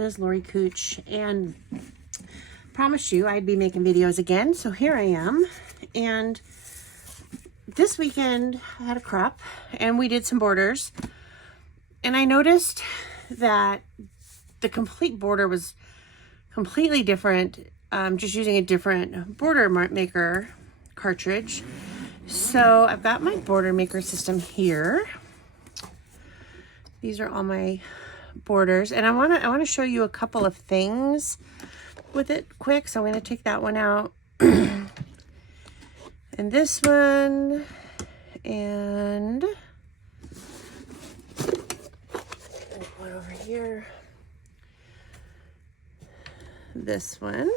is Lori Cooch, and promised you I'd be making videos again, so here I am. And this weekend I had a crop and we did some borders, and I noticed that the complete border was completely different, just using a different Border Maker cartridge. So I've got my Border Maker system here. These are all my borders, and I want to show you a couple of things with it quick. So I'm going to take that one out and this one, and one over here, this one.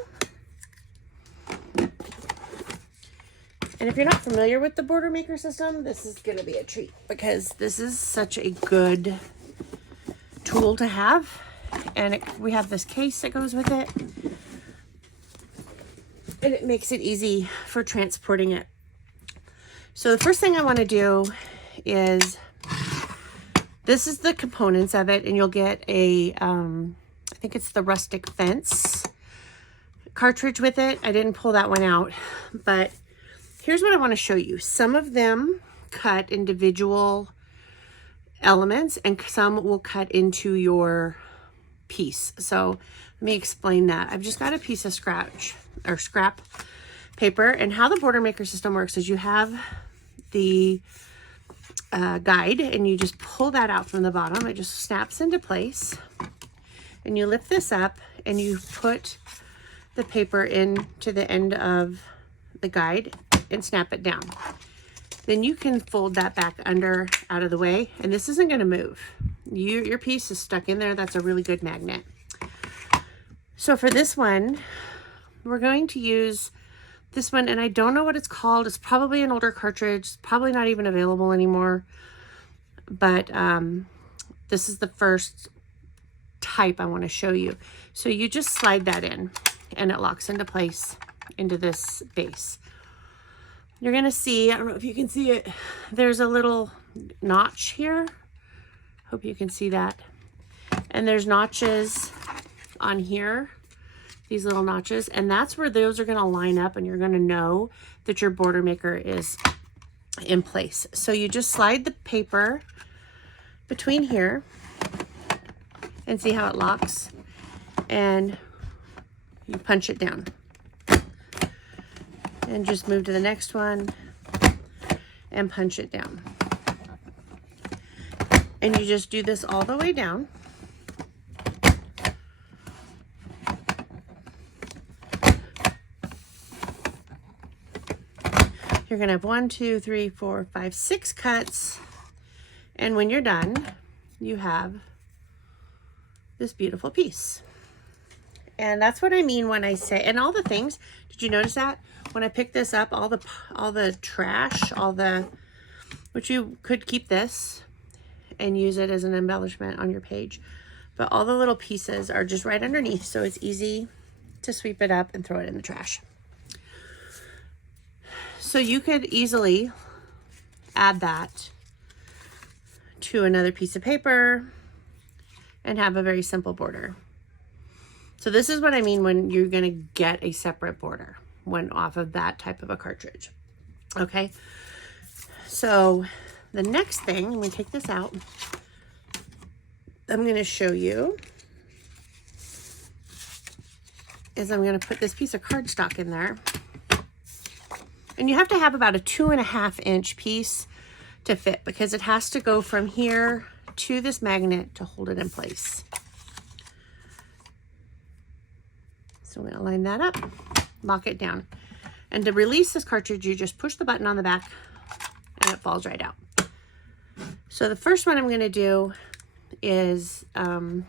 And if you're not familiar with the Border Maker system, this is going to be a treat, because this is such a good tool to have. And we have this case that goes with it, and it makes it easy for transporting it. So the first thing I want to do is, this is the components of it, and you'll get a, I think it's the Rustic Fence cartridge with it. I didn't pull that one out, but here's what I want to show you. Some of them cut individual elements, and some will cut into your piece. So let me explain that. I've just got a piece of scrap paper, and how the Border Maker system works is you have the guide, and you just pull that out from the bottom. It just snaps into place, and you lift this up and you put the paper into the end of the guide and snap it down. Then you can fold that back under, out of the way, and this isn't going to move. Your piece is stuck in there. That's a really good magnet. So for this one, we're going to use this one, and I don't know what it's called. It's probably an older cartridge. It's probably not even available anymore, but this is the first type I want to show you. So you just slide that in, and it locks into place into this base. You're gonna see, I don't know if you can see it, there's a little notch here. Hope you can see that. And there's notches on here, these little notches, and that's where those are gonna line up, and you're gonna know that your Border Maker is in place. So you just slide the paper between here and see how it locks, and you punch it down. And just move to the next one and punch it down. And you just do this all the way down. You're gonna have 1, 2, 3, 4, 5, 6 cuts. And when you're done, you have this beautiful piece. And that's what I mean when I say, and all the things, did you notice that? When I picked this up, all the trash, which you could keep this and use it as an embellishment on your page, but all the little pieces are just right underneath, so it's easy to sweep it up and throw it in the trash. So you could easily add that to another piece of paper and have a very simple border. So this is what I mean when you're gonna get a separate border when off of that type of a cartridge. Okay, so the next thing, let me take this out, I'm gonna show you is I'm gonna put this piece of cardstock in there. And you have to have about a 2.5 inch piece to fit, because it has to go from here to this magnet to hold it in place. So I'm gonna line that up, lock it down. And to release this cartridge, you just push the button on the back and it falls right out. So the first one I'm gonna do is, I don't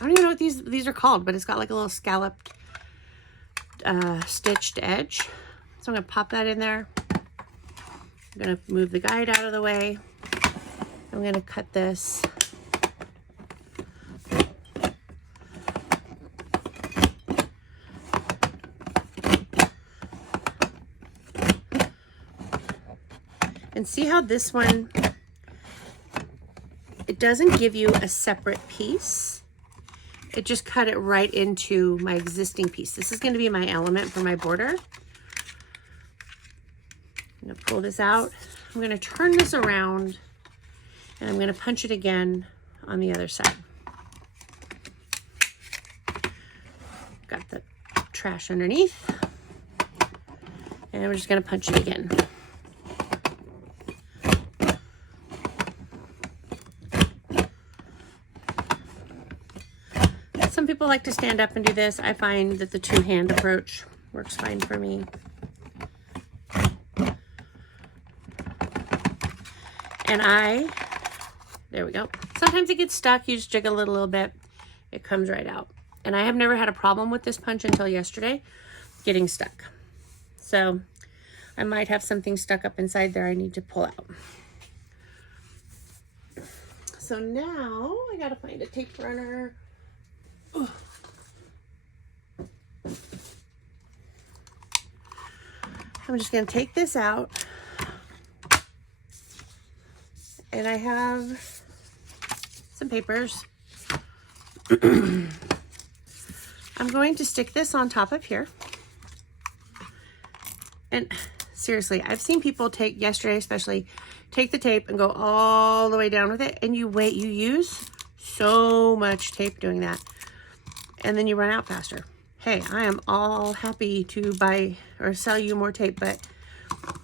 even know what these are called, but it's got like a little scalloped stitched edge. So I'm gonna pop that in there. I'm gonna move the guide out of the way. I'm gonna cut this. And see how this one, it doesn't give you a separate piece. it just cut it right into my existing piece. This is going to be my element for my border. I'm going to pull this out. I'm going to turn this around and I'm going to punch it again on the other side. Got the trash underneath. And we're just going to punch it again. Some people like to stand up and do this. I find that the two-hand approach works fine for me. And there we go. Sometimes it gets stuck. You just jiggle it a little bit. It comes right out. And I have never had a problem with this punch until yesterday, getting stuck. So I might have something stuck up inside there I need to pull out. So now I gotta find a tape runner. Ugh. I'm just gonna take this out. And I have some papers. I'm going to stick this on top of here. And seriously, I've seen people take, yesterday especially, take the tape and go all the way down with it. And you use so much tape doing that. And then you run out faster. Hey, I am all happy to buy or sell you more tape, but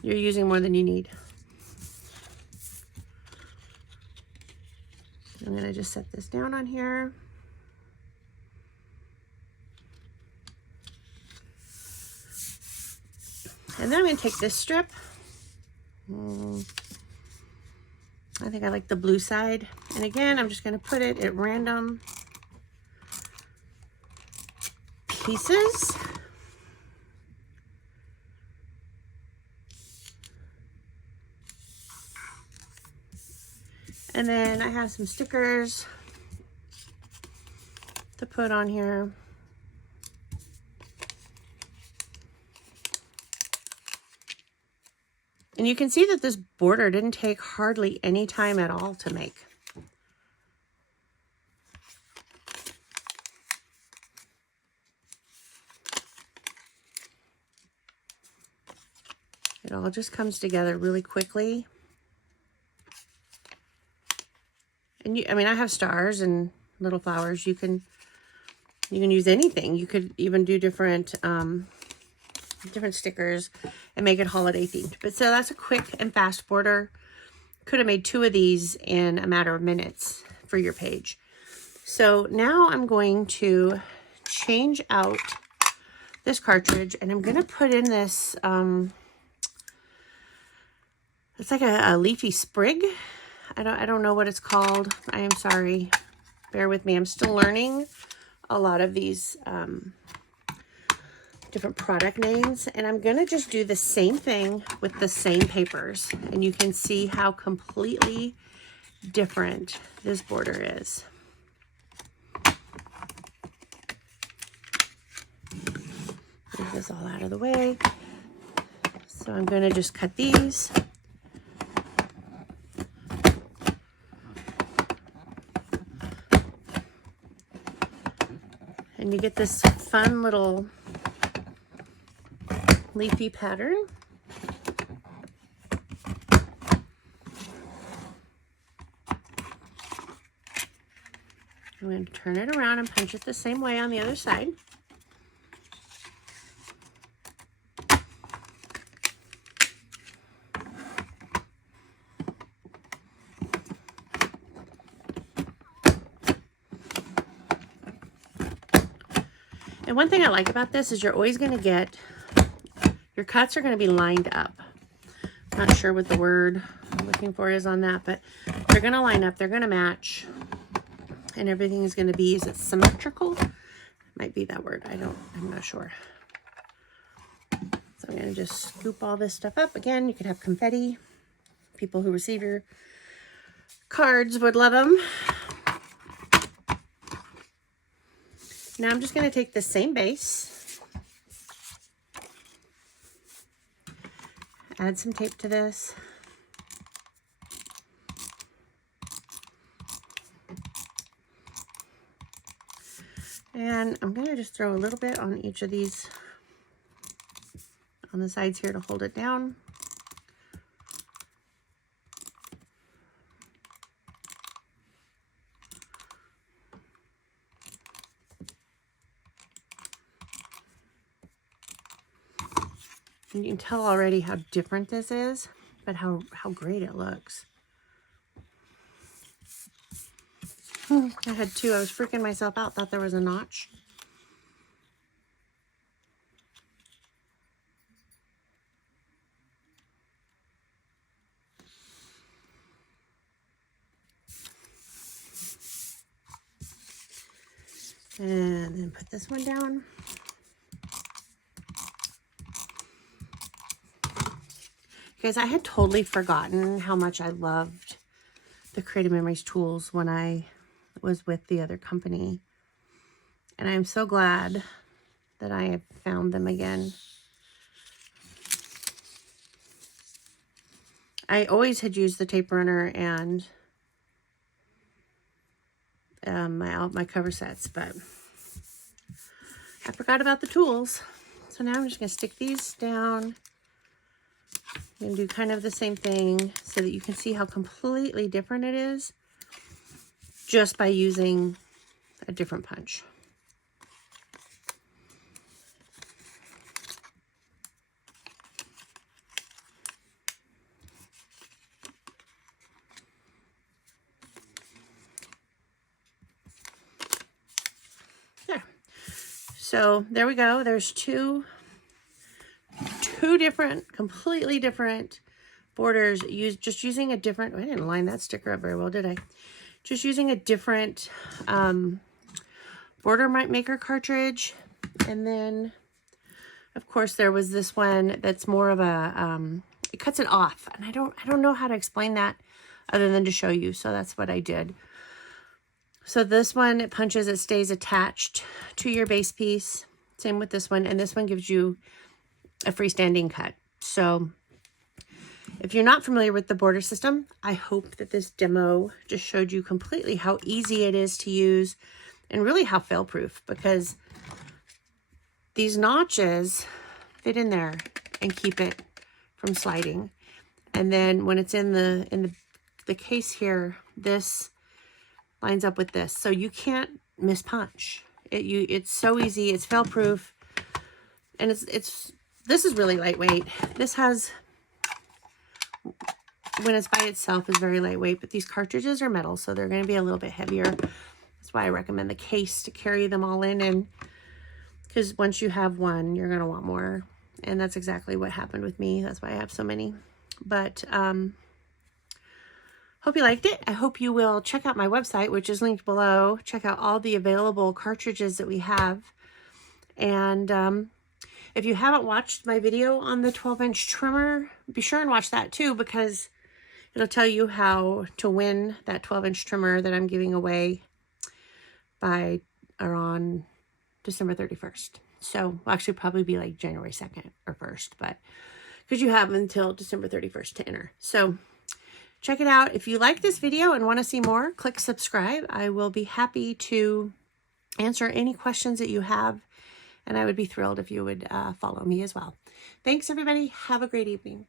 you're using more than you need. I'm going to just set this down on here. And then I'm going to take this strip. I think I like the blue side. And again, I'm just going to put it at random pieces. And then I have some stickers to put on here. And you can see that this border didn't take hardly any time at all to make. It all just comes together really quickly. And I mean, I have stars and little flowers. You can use anything. You could even do different stickers and make it holiday themed. But so that's a quick and fast border. Could have made 2 of these in a matter of minutes for your page. So now I'm going to change out this cartridge and I'm going to put in this, it's like a leafy sprig. I don't know what it's called. I am sorry. Bear with me. I'm still learning a lot of these different product names. And I'm going to just do the same thing with the same papers. And you can see how completely different this border is. Move this all out of the way. So I'm going to just cut these. And you get this fun little leafy pattern. I'm going to turn it around and punch it the same way on the other side. And one thing I like about this is you're always going to get, your cuts are going to be lined up. I'm not sure what the word I'm looking for is on that, but they're going to line up, they're going to match, and everything is going to be, is it symmetrical? Might be that word, I'm not sure. So I'm going to just scoop all this stuff up. Again, you could have confetti. People who receive your cards would love them. Now I'm just going to take the same base, add some tape to this, And I'm going to just throw a little bit on each of these on the sides here to hold it down. And you can tell already how different this is, but how great it looks. I had two. I was freaking myself out. Thought there was a notch. And then put this one down. Guys, I had totally forgotten how much I loved the Creative Memories tools when I was with the other company. And I'm so glad that I have found them again. I always had used the tape runner and my cover sets, but I forgot about the tools. So now I'm just going to stick these down and do kind of the same thing so that you can see how completely different it is just by using a different punch. There. So there we go. There's two different, completely different borders. Just using a different, I didn't line that sticker up very well, did I? Just using a different Border Maker cartridge. And then, of course, there was this one that's more of a, it cuts it off. And I don't know how to explain that other than to show you. So that's what I did. So this one, it punches, it stays attached to your base piece. Same with this one. And this one gives you a freestanding cut. So if you're not familiar with the Border system, I hope that this demo just showed you completely how easy it is to use and really how fail-proof, because these notches fit in there and keep it from sliding. And then when it's in the case here, this lines up with this, so you can't miss punch. It's so easy. It's fail-proof, and this is really lightweight. This has, when it's by itself, is very lightweight, but these cartridges are metal, so they're going to be a little bit heavier. That's why I recommend the case to carry them all in, and because once you have one, you're going to want more, and that's exactly what happened with me. That's why I have so many. But hope you liked it. I hope you will check out my website, which is linked below. Check out all the available cartridges that we have. And if you haven't watched my video on the 12-inch trimmer, be sure and watch that too, because it'll tell you how to win that 12-inch trimmer that I'm giving away by around December 31st. So it'll actually probably be like January 2nd or 1st, but because you have until December 31st to enter. So check it out. If you like this video and want to see more, click subscribe. I will be happy to answer any questions that you have, and I would be thrilled if you would follow me as well. Thanks, everybody. Have a great evening.